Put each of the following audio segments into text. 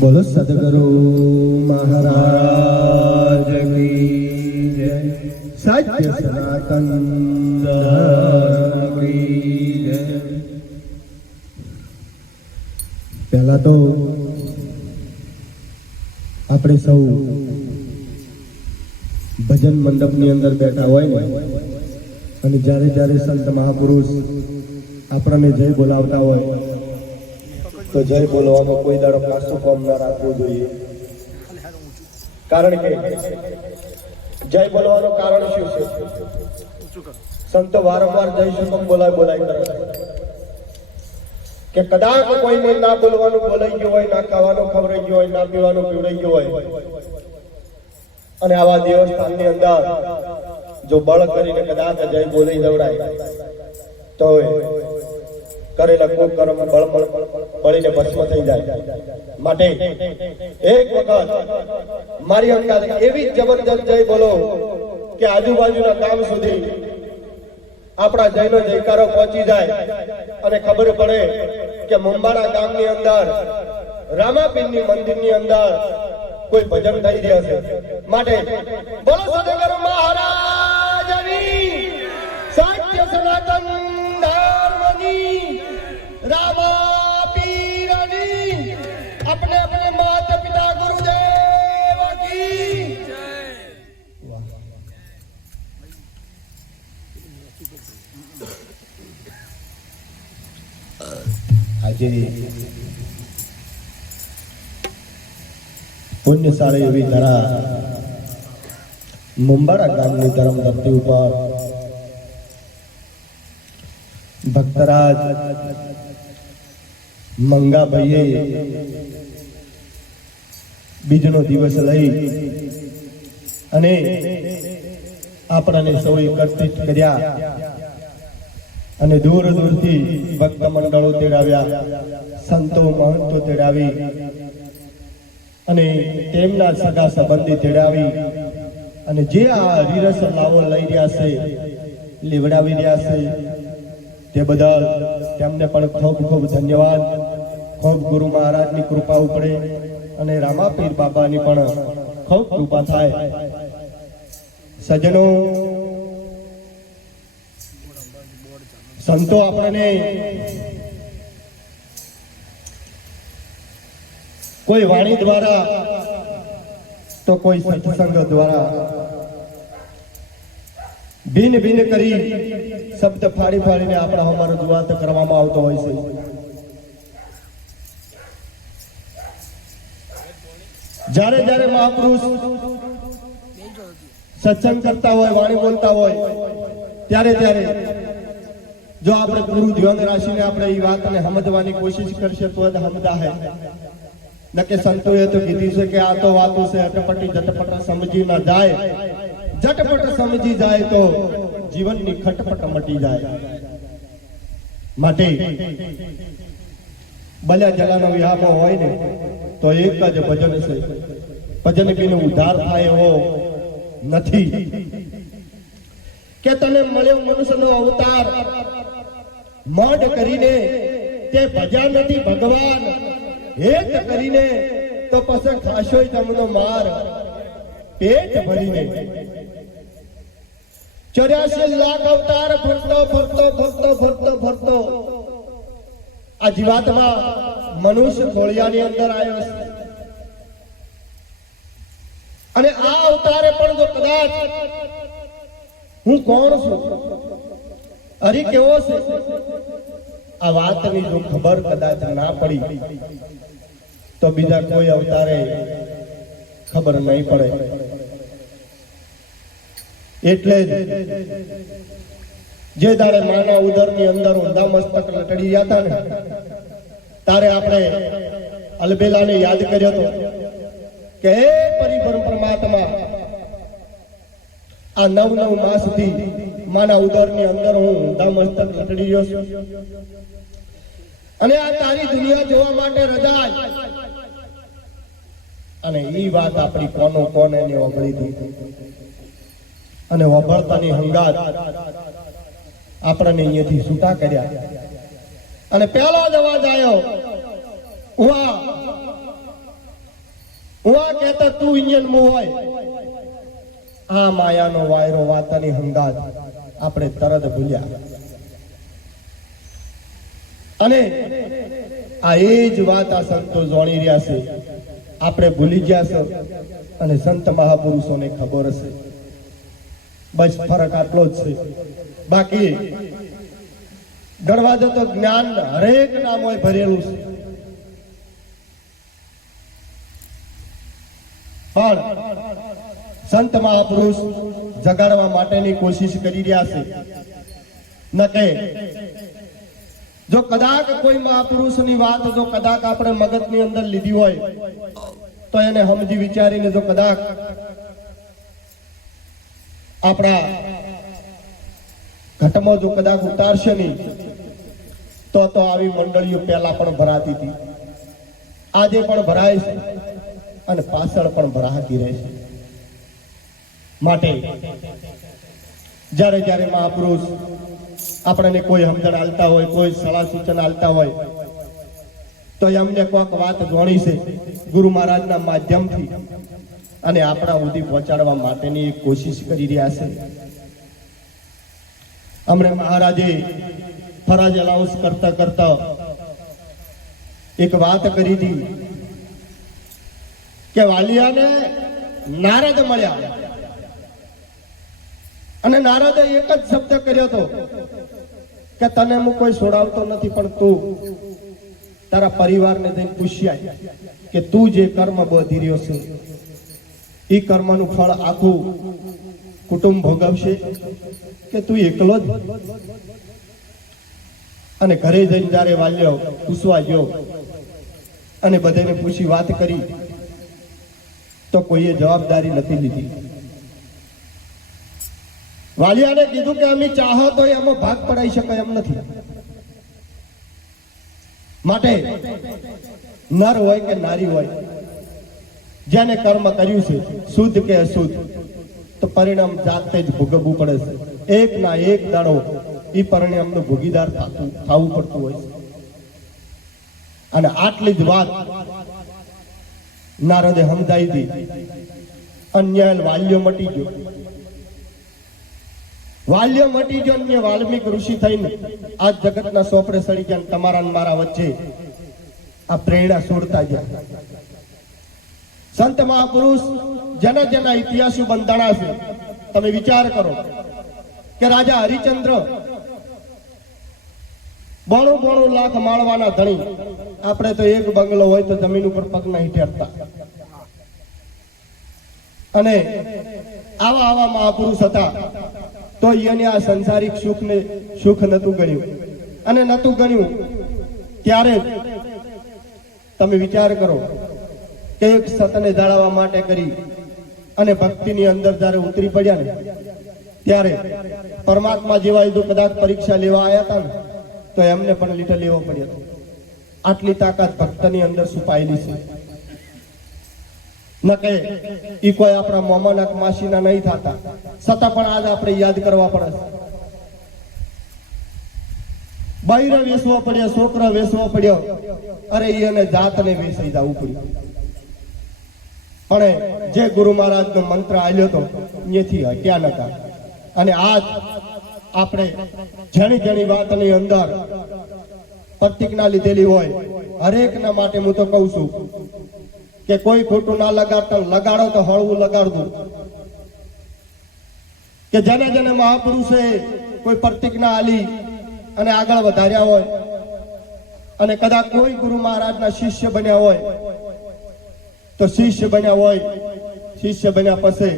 બોલો સદગુરુ મહારાજ કી જય, સત્ય સનાતન ધર્મ કી જય। પહેલા તો આપણે સૌ ભજન મંડપની અંદર બેઠા હોય ને, અને જ્યારે જ્યારે સંત મહાપુરુષ આપણને જય બોલાવતા હોય તો જય બોલવાનો કોઈ દાડો પાછું કોમ ના રાખવું જોઈએ। કારણ કે જય બોલવાનું કારણ શું છે? સંતો વારંવાર જય શું બોલાય કરે કે કદાચ કોઈને ના બોલવાનું બોલાઈ ગયું હોય, ના ખાવાનું ખવડાઈ ગયું હોય, ના પીવાનું પીવડાઈ ગયું હોય, અને આવા દેવસ્થાનની અંદર જો બળ કરીને કદાચ જય બોલાઈ દવડાય તો કરેલા કોઈ કર્મ બળીને ભસ્મ થઈ જાય। માટે એક વખત મારી અંદાજ એવી જબરદસ્ત જય બોલો કે આજુબાજુના ગામ સુધી આપણા જયનો જયકારો પહોંચી જાય અને ખબર પડે કે મુંબારા ગામની અંદર રામાપીરની મંદિરની અંદર કોઈ ભજન થઈ રહ્યા છે। માટે બોલો સદગુરુ મહારાજની, સત્ય સનાતન ધર્મની, રામાપીરની, अपने अपने माता पिता गुरुदेव की जय। આજે પુણ્યશાળી એવી ધરા મુંબારા ગામની ધર્મ ધરતી ઉપર ભક્તરાજ મંગાભાઈએ બીજનો દિવસ લઈ અને આપણાને સૌ એકત્રિત કર્યા અને દૂર દૂરથી ભક્ત મંડળો તેડાવ્યા, સંતો મહંતો તેડાવી અને તેમના સગા સંબંધી તેડાવી અને જે આ હરિરસ લાવો લઈ રહ્યા છે, લેવડાવી રહ્યા છે, તે બદલ તેમને પણ ખૂબ ખૂબ ધન્યવાદ। ખૂબ ગુરુ મહારાજની કૃપા ઉપડે અને રામાપીર બાબાની પણ ખૂબ કૃપા થાય। સજ્જનો, સંતો આપણને કોઈ વાણી દ્વારા તો કોઈ સત્સંગ દ્વારા ભિન્ન ભિન્ન કરી શબ્દ ફાડી ફાડીને આપણા અમારો રજૂઆત કરવામાં આવતો હોય છે। જ્યારે જ્યારે મહાપુરુષ સત્સંગ કરતા હોય, વાણી બોલતા હોય, ત્યારે ત્યારે જો આપણે પૂરું ધ્યાન રાખીને આપણે એ વાતને સમજવાની કોશિશ કરશે તો જ સમજાશે। નકે સંતોએ તો કીધું છે કે આ તો વાતો છે અટપટી ઝટપટ સમજી ના જાય, ઝટપટ સમજી જાય તો જીવનની ખટપટ મટી જાય। માટે બલ્યા જલાનો વિહામો હોય ને તો એક જ ભજન છે, ભજન બીનો ઉદ્ધાર થાય એવો નથી। કે તને મળ્યો મનુષ્યનો અવતાર, મઢ કરીને તે ભજ્યા નથી ભગવાન, હેત કરીને તો પછી ખાશોય તમનો માર પેટ ભરીને। 84 લાખ અવતાર ફરતો ફરતો ફરતો ફરતો ફરતો આ જીવાતમાં મનુષ્ય ખોળિયાની અંદર આવ્યો છે, અને આ અવતારે પણ જો કદાચ હું કોણ છું, હરી કેવો છે, આ વાતની જો ખબર કદાચ ના પડી તો બીજા કોઈ અવતારે ખબર નહીં પડે। એટલે જે દાડે માના ઉદરની અંદર ઊંધા મસ્તક લટડી ગયા હતા ને, તારે આપણે અલબેલાને યાદ કર્યો હતો કે હે પરિબ્રહ્મ પરમાત્મા, આ 9 માસથી માના ઉદરની અંદર હું ઊંધા મસ્તક લટડી ગયો છું, અને આ તારી દુનિયા જોવા માટે રજા। અને એ વાત આપણી કોને એને ઓગળી હતી, અને ઓગળતાની હંગાત આપણને અહીંયાથી છૂટા કર્યા। અને પહેલો જ અવાજ આવ્યો, હું આ કહેતા તું ઇન્જન મો હોય આ માયાનો વાયરો વાતાની હંગાત આપણે તરત ભૂલ્યા અને આ એ જ વાત આ સંતો જાણી રહ્યા છે આપણે ભૂલી ગયા છે અને સંત મહાપુરુષોને ખબર હશે બસ ફરક આટલો જ છે બાકી ગણવા દો તો જ્ઞાન હરેક નામ હોય ભરેલું છે પણ સંત મહાપુરુષ જગાડવા માટેની કોશિશ કરી રહ્યા છે ન કે જો કદાચ કોઈ મહાપુરુષની વાત જો કદાચ આપણે મગજની અંદર લીધી હોય તો એને સમજી વિચારીને જો કદાચ આપણા ઘટમાં જો કદાચ ઉતારશે નહીં તો આવી મંડળીઓ પહેલા પણ ભરાતી હતી આજે પણ ભરાય છે અને પાછળ પણ ભરાતી રહેશે માટે જ્યારે જ્યારે મહાપુરુષ આપણને કોઈ સમજણ આલતા હોય કોઈ સલાહ સૂચન આલતા હોય તો અમને કોઈક વાત જોણી છે ગુરુ મહારાજના માધ્યમથી અને આપણા સુધી પહોંચાડવા માટેની એક કોશિશ કરી રહ્યા છે અમને મહારાજે ફરજ અલાઉન્સ કરતા કરતા એક વાત કરી હતી કે વાલિયાને નારદ મળ્યા અને નારદે એક જ શબ્દ કર્યો હતો કે તને હું કોઈ છોડાવતો નથી પણ તું તારા પરિવારને જઈને પૂછ્યા કે તું જે કર્મ બાંધી રહ્યો છે એ કર્મનું ફળ આખું કુટુંબ ભોગવશે કે તું એકલો જ અને ઘરે જઈને જ્યારે વાલ્યો પૂછવા ગયો અને બધાને પૂછી વાત કરી તો કોઈએ જવાબદારી નથી લીધી વાલિયાને કીધું કે અમે ચાહો તો એમાં ભાગ પડાઈ શકાય એમ નથી માટે નર હોય કે નારી હોય જેને કર્મ કર્યું છે શુદ્ધ કે અશુદ્ધ તો પરિણામ જાતે જ ભોગવવું પડે છે એક ના એક દાડો એ પરિણામનું ભોગીદાર થવું પડતું હોય છે અને આટલી જ વાત નારદે સમજાઈ દી અન્યાય વાલ્યો મટી ગયો વાલ્ય મટી ગયો ને વાલ્મીક ઋષિ થઈને આ જગતના સોપડે સડી ગયા તમારા મારા વચ્ચે આ પ્રેરણા છોડતા ગયા સંત મહાપુરુષ જેના જેના ઇતિહાસો બંધાણા છે તમે વિચાર કરો કે રાજા હરિચંદ્ર 92 લાખ માળવાના ધણી આપણે તો એક બંગલો હોય તો જમીન ઉપર પગ નહીં ઠેરતા અને આવા આવા મહાપુરુષ હતા તો એને આ સંસારિક સુખ નતું ગણ્યું અને નતું ગણ્યું ત્યારે તમે વિચાર કરો કે એક સતને જાળવવા માટે કરી અને ભક્તિની અંદર જ્યારે ઉતરી પડ્યા ને ત્યારે પરમાત્મા જેવા જો કદાચ પરીક્ષા લેવા આવ્યા હતા ને તો એમને પણ લીટર લેવો પડ્યો હતો આટલી તાકાત ભક્તની અંદર છુપાયેલી છે ન કે ઈ કોઈ આપણા મોમાના માસીના નહીં થતા છતાં પણ આજ આપણે યાદ કરવા પડે બૈરો વેસવો પડ્યો છોકરો વેસવો પડ્યો અરે એને જાતને વેસાઈ જવું પડ્યું પણ જે ગુરુ મહારાજનો મંત્ર આલ્યો હતો અહીંયાથી હટ્યા નતા અને આજ આપણે જણી જણી વાતની અંદર પ્રતિજ્ઞા લીધેલી હોય હરેકના માટે હું તો કહું છું કે કોઈ ખોટું ના લગાડતા લગાડો તો હળવું લગાડવું કે જેને જેને મહાપુરુષે કોઈ પ્રતિજ્ઞા આલી અને આગળ વધાર્યા હોય અને કદાચ કોઈ ગુરુ મહારાજના શિષ્ય બન્યા હોય તો શિષ્ય બન્યા હોય શિષ્ય બન્યા પછી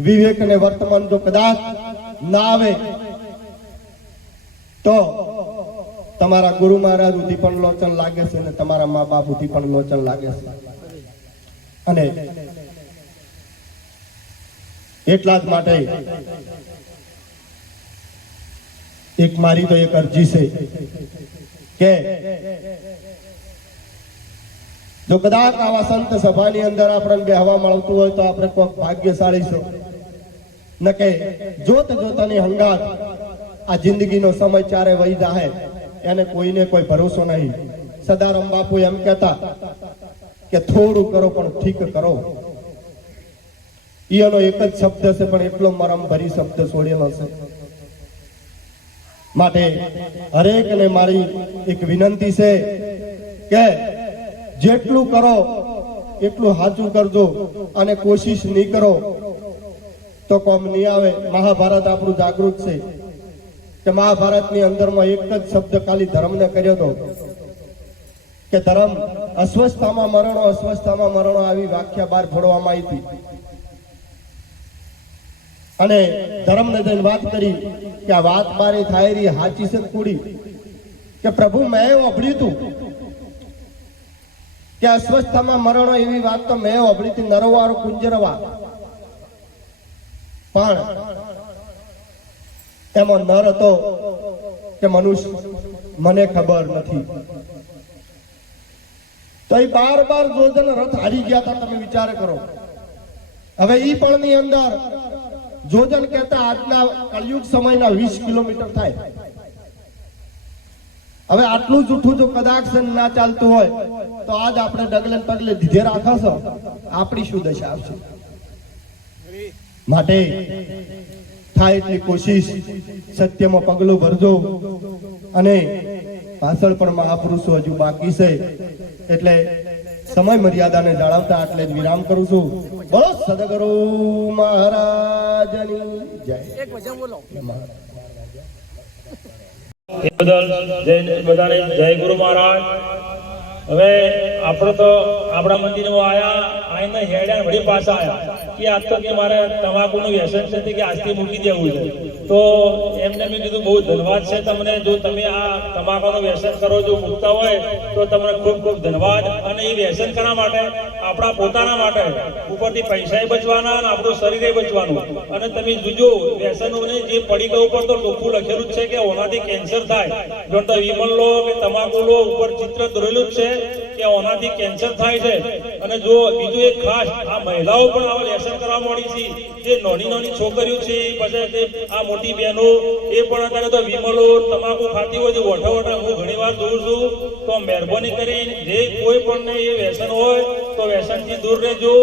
વિવેક ને વર્તમાન જો કદાચ ના આવે તો તમારા ગુરુ મહારાજ સુધી પણ લોચન લાગે છે અને તમારા મા બાપ સુધી પણ લોચન લાગે છે અને એટલા જ માટે એક મારી તો એક અરજી છે કે જો કદાચ આવા સંત સભાની અંદર આપણને બેહવા મળતું હોય તો આપણે કોઈ ભાગ્યશાળી છો ન કે જોત જોતાની હંગાત આ જિંદગીનો સમય ચારે વહી જાય એને કોઈને કોઈ ભરોસો નહીં સદારામ બાપુ એમ કહેતા કે થોડું કરો પણ ઠીક કરો. એનો એક જ શબ્દ છે પણ એટલો મરમ ભરી શબ્દ છોડેલો છે. માટે હરેકને મારી એક વિનંતી છે કે જેટલું કરો એટલું સાચું કરજો અને કોશિશ નહીં કરો તો કોમ નહીં આવે. મહાભારત આપણું જાગૃત છે કે મહાભારતની અંદરમાં એક જ શબ્દ ખાલી ધર્મને કર્યો હતો કે ધર્મ અસ્વસ્થતામાં મરણો, અસ્વસ્થતામાં મરણો, આવી વ્યાખ્યા બહાર ફોડવામાં આવી હતી. અને ધર્મને જઈને વાત કરી કે આ વાત મારી થાય રહી હાચી છે કુડી કે પ્રભુ મેં વાપર્યું હતું કે અસ્વસ્થતામાં મરણો, એવી વાત તો મેં વાપરી હતી નરવાર કુંજરવા, પણ એમાં નર હતો કે મનુષ્ય મને ખબર નથી. તો એ બાર જોજન રથ હારી ગયા હતા. તમે વિચાર કરો. હવે ઈ પણ ની અંદર જોજન કહેતા આજના કળિયુગ સમયના 20 કિલોમીટર થાય. હવે આટલું જૂઠું જો કદાચ ના ચાલતું હોય તો આજ આપણે ડગલે પગલે ધીધે રાખશો, આપણી શું દશા આવશે. માટે થાય એટલી કોશિશ, સત્યમાં પગલું ભરજો. અને પાછળ પણ મહાપુરુષો હજુ બાકી છે, એટલે સમય મર્યાદાને જાળવતા એટલે જ વિરામ કરું છું. બોલો સદગુરુ મહારાજની જય. એક ભજન બોલો. એ બદલ બધાને જય ગુરુ મહારાજ. હવે આપણે તો આપણા મંદિરમાં આયા, આઈને હેડ્યા વળી પાછા આયા કે આજ તો કે મારે તમાકુનું વ્યસન છે કે આજથી મૂકી દેવું છે. તો એમને મેં કીધું બહુ ધન્યવાદ છે તમને. જો તમે આ તમાકુનું વ્યસન કરો, જો મૂકતા હોય તો તમને ખૂબ ખૂબ ધન્યવાદ. અને એ વ્યસન કરવા માટે આપણા પોતાના માટે ઉપરથી પૈસા બચવાના અને આપણું શરીરે બચવાનું. અને તમે જોજો વ્યસનોને જે પડીકા ઉપર તો ટોપું લખેલું જ છે કે ઓનાથી કેન્સર થાય. જો તો વિમલ લો કે તમાકુ લો, ઉપર ચિત્ર દોરેલું જ છે કે ઓનાથી કેન્સર થાય છે. અને જો બીજું એક ખાસ, આ મહિલાઓ પણ આવા વ્યસન કરવા માંડી છે. જે નાની છોકરીઓ છે, પછી આ મોટી બહેનો એ પણ અત્યારે તો વિમલો તમાકુ ખાતી હોય છે વઠા. હું ઘણી વાર જોઉં છું. તો મહેરબાની કરીને જે કોઈ પણ એ વ્યસન હોય તો વ્યસનથી દૂર રહેજો.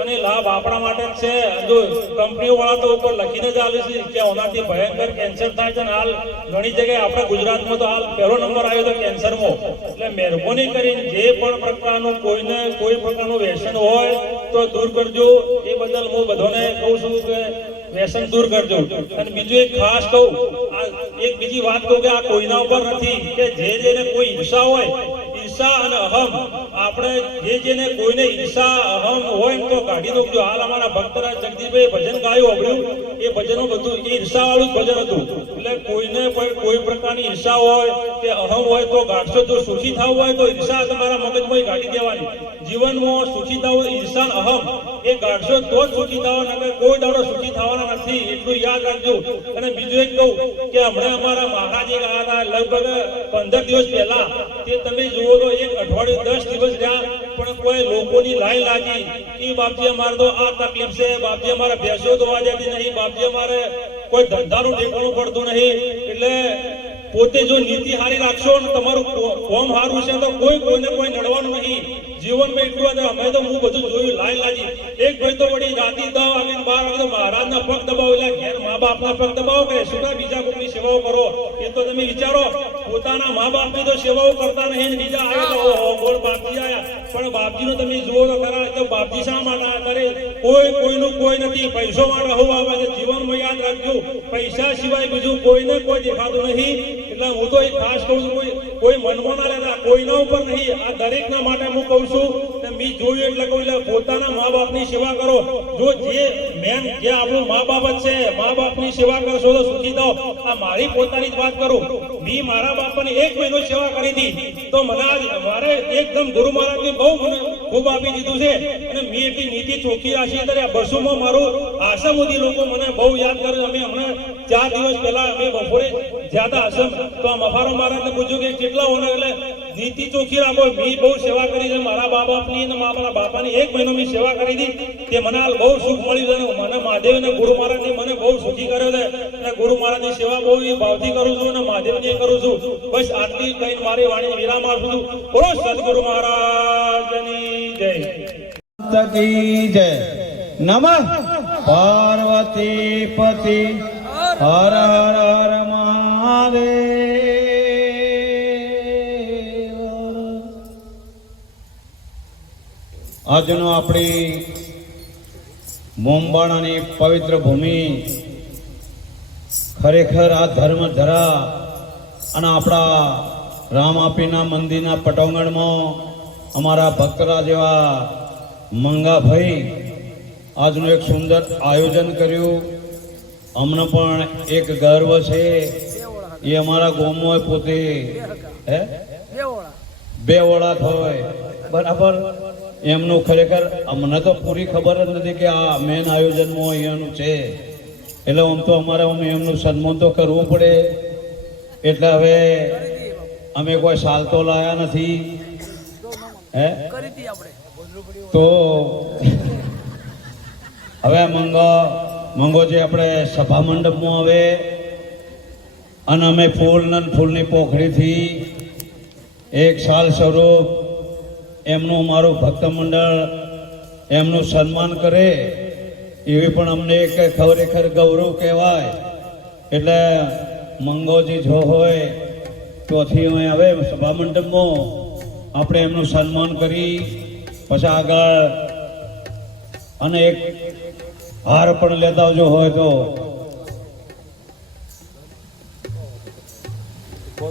અને લાભ આપણા માટે જ છે. જો કંપનીઓ વાળા તો ઉપર લખીને જ આવે છે કે ઓનાથી ભયંકર કેન્સર થાય છે. હાલ ઘણી જગ્યાએ આપણા ગુજરાતમાં તો હાલ પહેલો નંબર આવ્યો હતો કેન્સરમાં. એટલે મહેરબાની કરીને જે પણ પ્રકારનું કોઈને કોઈ પ્રકારનું વ્યસન હોય તો દૂર કરજો. એ બદલ હું બધાને કહું છું કે વ્યસન દૂર કરજો. અને બીજું એક ખાસ કહું, આ એક બીજી વાત કહું કે આ કોઈના ઉપર નથી કે જેને કોઈ ઈર્ષા હોય, ઈર્ષા અને અહમ, આપણે જેને કોઈને ઈર્ષા અહમ હોય તો કાઢી નાખજો. હાલ અમારા ભક્તરાજ જગદીશભાઈ ભજન ગાયું આપણું, એ ભજનો બધું ઈર્ષા વાળું જ ભજન હતું. એટલે કોઈને કોઈ પ્રકારની ઈર્ષા હોય કે અહમ હોય તો ગાઢશો. જો સુખી થવું હોય તો ઈર્ષા તમારા મગજમાં ગાઢી દેવાની. જીવનમાં સુખી થવું, ઈર્ષા અહમ એ ગાઢશો તો જ સુખી થવા, નકર કોઈ દાડો સુખી થવાના નથી. એટલું યાદ રાખજો. અને બીજું એક કહું કે હમણાં અમારા મહારાજ એક આવ્યા હતા લગભગ 15 દિવસ પહેલા. તે તમે જુઓ તો એક અઠવાડિયું 10 દિવસ રહ્યા પણ કોઈ લોકોની લાઈન લાગી કે બાપજી અમારે તો આ તકલીફ છે, બાપજી અમારે ભેંસો ધોવા દેતી નહીં, બાપજી અમારે કોઈ ધંધાનું ઠેકાણું પડતું નહીં. એટલે પોતે જો નીતિ હારી રાખશો ને તમારું કોમ હારું છે તો કોઈને કોઈ નડવાનું નહીં. જીવનમાં એટલું અમે તો હું બધું જોયું લાઈન લાગી. એક ભાઈ તો વળી રાતી 10 વાગે 12 વાગે તો મહારાજના પગ દબાવો, એટલે ઘેર મા બાપના પગ દબાવો કે શું કાંઈ બીજા કોઈની સેવાઓ કરો. એ તો તમે વિચારો, પોતાના મા બાપની તો સેવાઓ કરતા નહીં ને બીજા આવ્યા તો ગોળ બાપજી આવ્યા. પણ બાપજીનો તમે જુઓ તો ખરા, તો બાપજી શા માટે કરે? કોઈનું કોઈ નથી. પૈસો માટે હું આવે છે. જીવનમાં યાદ રાખજો, પૈસા સિવાય બીજું કોઈને કોઈ દેખાતું નહીં. એટલે હું તો ખાસ કહું છું, કોઈ મનમાં ના રહેતા, કોઈના ઉપર નહીં. આ દરેકના માટે હું કહું છું. મેં જોયું એટલે કહું, એટલે પોતાના મા બાપની સેવા કરો. જો જે આપણું મા બાપ જ છે, મા બાપની સેવા કરશો તો સુખી થાવ. આ મારી પોતાની જ વાત કરું. મેં મારા બાપાની 1 મહિનો સેવા કરી હતી તો મારે એકદમ ગુરુ મહારાજને બહુ મને ખૂબ આપી દીધું છે. અને મેં એટલી નીતિ ચોખ્ખી રાખી. અત્યારે બસોમાં મારું આશ્રમોથી લોકો મને બહુ યાદ કરે. અમે હમણાં 4 દિવસ પહેલા અમે બપોરે જ્યાં હતા આશ્રમ, તો આ મફારો મહારાજને પૂછ્યું કે કેટલા હોને, એટલે નીતિ ચોખ્ખી રાખો. મેં બહુ સેવા કરી છે મારા બા બાપની અને મારા બાપાની. 1 મહિનો મેં સેવા કરી હતી તે મને હાલ બહુ સુખ મળ્યું છે. મને મહાદેવ અને ગુરુ મહારાજને મને બહુ સુખી કર્યો છે. અને ગુરુ મહારાજની સેવા બહુ ભાવથી કરું છું અને મહાદેવની કરું છું. બસ આટલી કઈ મારી વાણી વિરામ આપું છું. બોલો સદગુરુ મહારાજની જય. જય की जय नमः पार्वती पति हर हर हर महादेव। આજનો આપણી મોંબાણાની પવિત્ર ભૂમિ ખરેખર આ ધર્મ ધરા અને આપણા રામાપીના મંદિરના પટોંગણમાં અમારા ભક્તરા જેવા મંગાભાઈ આજનું એક સુંદર આયોજન કર્યું. અમને પણ એક ગર્વ છે. એ અમારા ગામમાં પોતે બે ઓળા હોય બરાબર. એમનું ખરેખર અમને તો પૂરી ખબર જ નથી કે આ મેન આયોજનમાં અહીંયાનું છે. એટલે આમ તો અમારે એમનું સન્માન તો કરવું પડે. એટલે હવે અમે કોઈ સાલતો લાયા નથી તો હવે મંગોજી આપણે સભા મંડપમાં આવે અને અમે ફૂલની પોખડીથી એક સાલ સ્વરૂપ એમનું મારું ભક્ત મંડળ એમનું સન્માન કરે એવી પણ અમને એક ખરેખર ગૌરવ કહેવાય. એટલે મંગોજી જો હોય તોથી અહીં આવે સભા મંડપમાં આપણે એમનું સન્માન કરી પછી આગળ અને એક હાર પણ લેતા આવજો હોય તો